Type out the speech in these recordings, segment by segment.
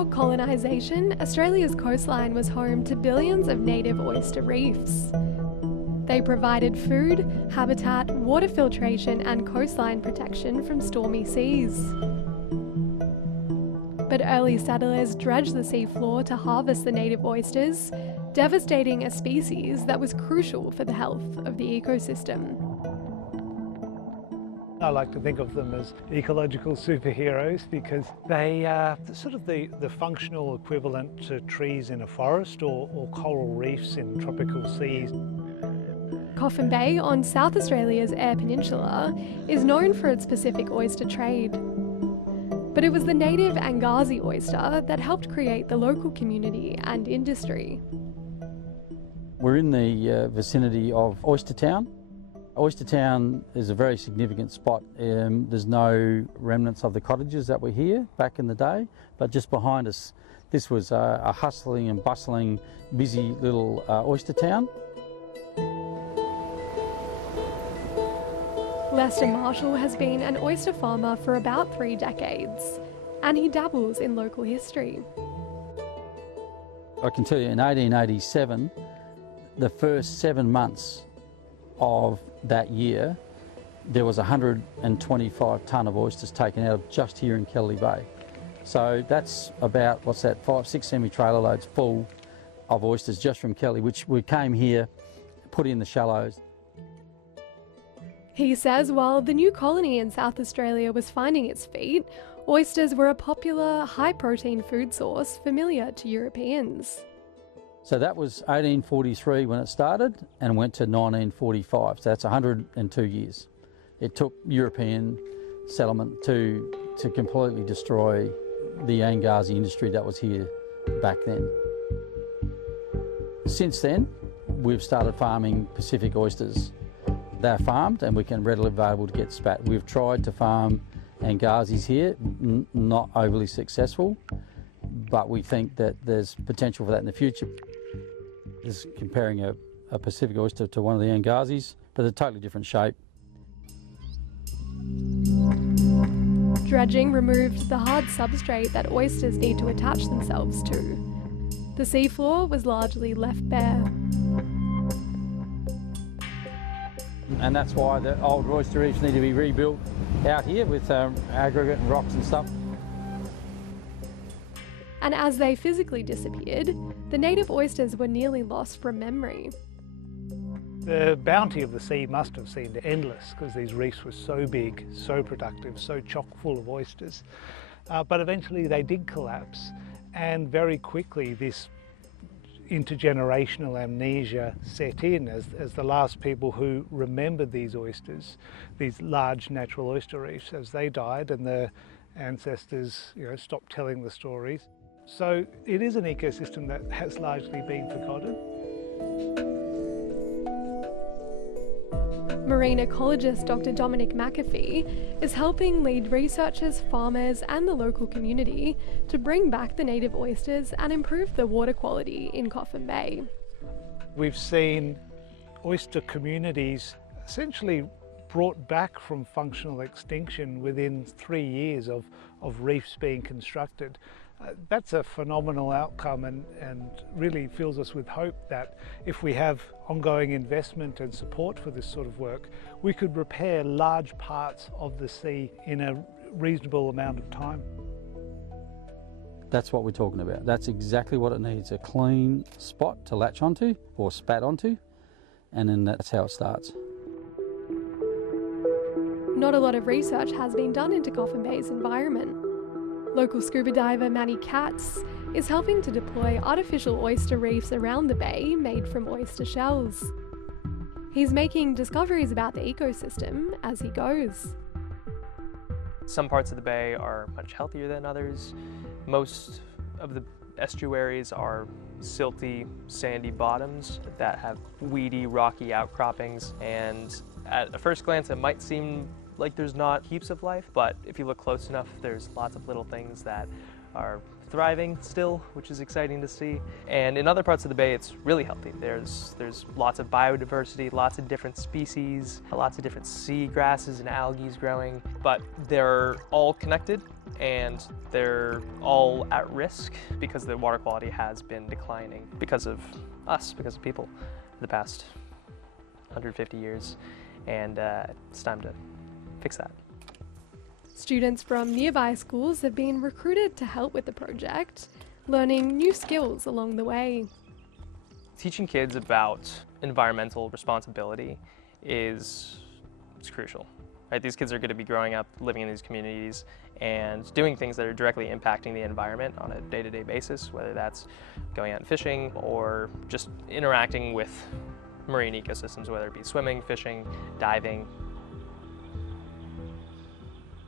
Before colonisation, Australia's coastline was home to billions of native oyster reefs. They provided food, habitat, water filtration and coastline protection from stormy seas. But early settlers dredged the seafloor to harvest the native oysters, devastating a species that was crucial for the health of the ecosystem. I like to think of them as ecological superheroes because they are sort of the functional equivalent to trees in a forest or coral reefs in tropical seas. Coffin Bay on South Australia's Eyre Peninsula is known for its Pacific oyster trade. But it was the native Angazi oyster that helped create the local community and industry. We're in the vicinity of Oyster Town. Oyster Town is a very significant spot. There's no remnants of the cottages that were here back in the day, but just behind us, this was a hustling and bustling, busy little oyster town. Lester Marshall has been an oyster farmer for about 3 decades, and he dabbles in local history. I can tell you in 1887, the first 7 months of that year, there was 125 tonne of oysters taken out of just here in Kelly Bay. So that's about, 5-6 semi-trailer loads full of oysters just from Kelly, which we came here, put in the shallows. He says while the new colony in South Australia was finding its feet, oysters were a popular, high-protein food source familiar to Europeans. So that was 1843 when it started and went to 1945, so that's 102 years. It took European settlement to completely destroy the Angazi industry that was here back then. Since then, we've started farming Pacific oysters. They're farmed and we can readily available to get spat. We've tried to farm Angazis here, not overly successful, but we think that there's potential for that in the future. This is comparing a Pacific oyster to one of the Angazis, but they're totally different shape. Dredging removed the hard substrate that oysters need to attach themselves to. The seafloor was largely left bare. And that's why the old oyster reefs need to be rebuilt out here with aggregate and rocks and stuff. And as they physically disappeared, the native oysters were nearly lost from memory. The bounty of the sea must have seemed endless because these reefs were so big, so productive, so chock full of oysters. But eventually they did collapse, and very quickly this intergenerational amnesia set in as the last people who remembered these oysters, these large natural oyster reefs, as they died and their ancestors stopped telling the stories. So it is an ecosystem that has largely been forgotten. Marine ecologist Dr. Dominic McAfee is helping lead researchers, farmers and the local community to bring back the native oysters and improve the water quality in Coffin Bay. We've seen oyster communities essentially brought back from functional extinction within 3 years of reefs being constructed. That's a phenomenal outcome and really fills us with hope that if we have ongoing investment and support for this sort of work, we could repair large parts of the sea in a reasonable amount of time. That's what we're talking about. That's exactly what it needs, a clean spot to latch onto or spat onto, and then that's how it starts. Not a lot of research has been done into Coffin Bay's environment. Local scuba diver Manny Katz is helping to deploy artificial oyster reefs around the bay made from oyster shells. He's making discoveries about the ecosystem as he goes. Some parts of the bay are much healthier than others. Most of the estuaries are silty, sandy bottoms that have weedy, rocky outcroppings, and at a first glance it might seem like there's not heaps of life, but if you look close enough, there's lots of little things that are thriving still, which is exciting to see. And in other parts of the bay, it's really healthy. There's lots of biodiversity, lots of different species, lots of different sea grasses and algae growing, but they're all connected and they're all at risk because the water quality has been declining because of us, because of people, for the past 150 years. And it's time to fix that. Students from nearby schools have been recruited to help with the project, learning new skills along the way. Teaching kids about environmental responsibility is crucial. Right? These kids are going to be growing up, living in these communities, and doing things that are directly impacting the environment on a day-to-day basis, whether that's going out and fishing or just interacting with marine ecosystems, whether it be swimming, fishing, diving.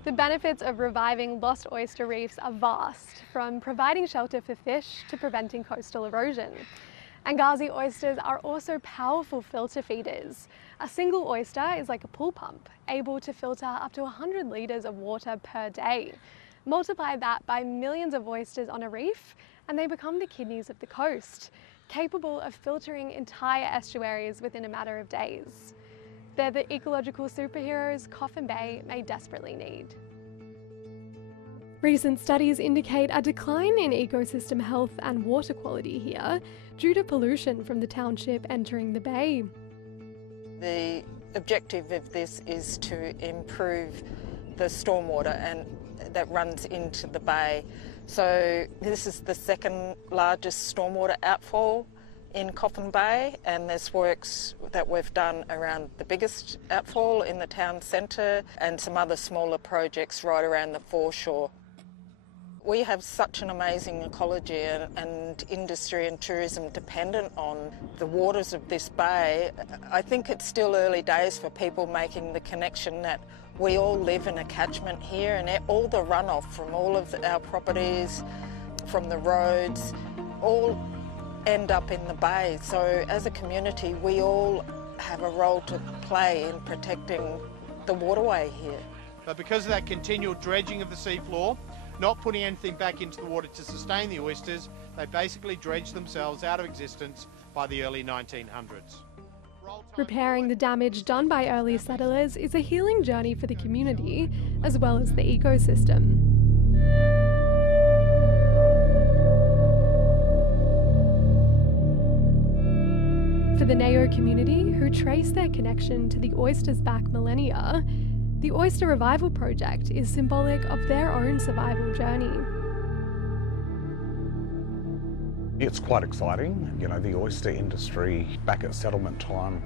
The benefits of reviving lost oyster reefs are vast, from providing shelter for fish to preventing coastal erosion. Angazi oysters are also powerful filter feeders. A single oyster is like a pool pump, able to filter up to 100 litres of water per day. Multiply that by millions of oysters on a reef, and they become the kidneys of the coast, capable of filtering entire estuaries within a matter of days. They're the ecological superheroes Coffin Bay may desperately need. Recent studies indicate a decline in ecosystem health and water quality here due to pollution from the township entering the bay. The objective of this is to improve the stormwater and that runs into the bay. So this is the second largest stormwater outfall in Coffin Bay, and there's works that we've done around the biggest outfall in the town centre and some other smaller projects right around the foreshore. We have such an amazing ecology and industry and tourism dependent on the waters of this bay. I think it's still early days for people making the connection that we all live in a catchment here, and all the runoff from all of our properties, from the roads, all end up in the bay. So as a community, we all have a role to play in protecting the waterway here. But because of that continual dredging of the seafloor, not putting anything back into the water to sustain the oysters, they basically dredged themselves out of existence by the early 1900s. Repairing the damage done by early settlers is a healing journey for the community, as well as the ecosystem. For the Nao community, who trace their connection to the oysters back millennia, the Oyster Revival Project is symbolic of their own survival journey. It's quite exciting. You know, the oyster industry back at settlement time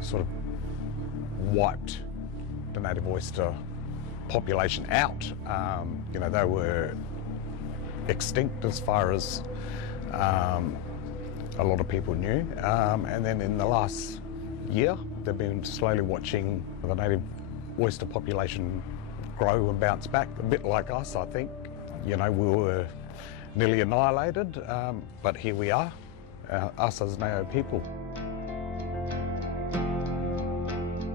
sort of wiped the native oyster population out. You know, they were extinct as far as a lot of people knew. And then in the last year, they've been slowly watching the native oyster population grow and bounce back, a bit like us, I think. You know, we were nearly annihilated, but here we are, us as Nao people.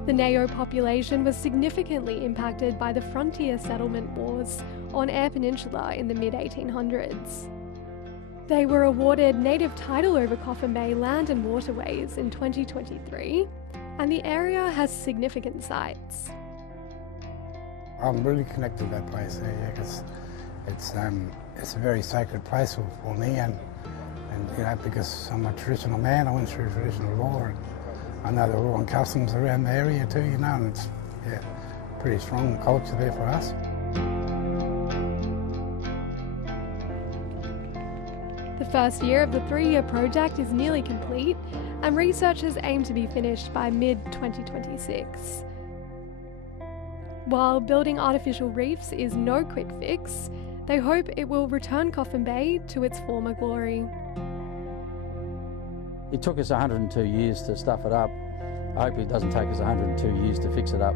The Nao population was significantly impacted by the frontier settlement wars on Eyre Peninsula in the mid-1800s. They were awarded native title over Coffin Bay land and waterways in 2023, and the area has significant sites. I'm really connected to that place there, because it's a very sacred place for me, and you know, because I'm a traditional man, I went through traditional law, and I know the law and customs around the area too, you know, and it's pretty strong culture there for us. The first year of the 3-year project is nearly complete, and researchers aim to be finished by mid-2026. While building artificial reefs is no quick fix, they hope it will return Coffin Bay to its former glory. It took us 102 years to stuff it up. I hope it doesn't take us 102 years to fix it up.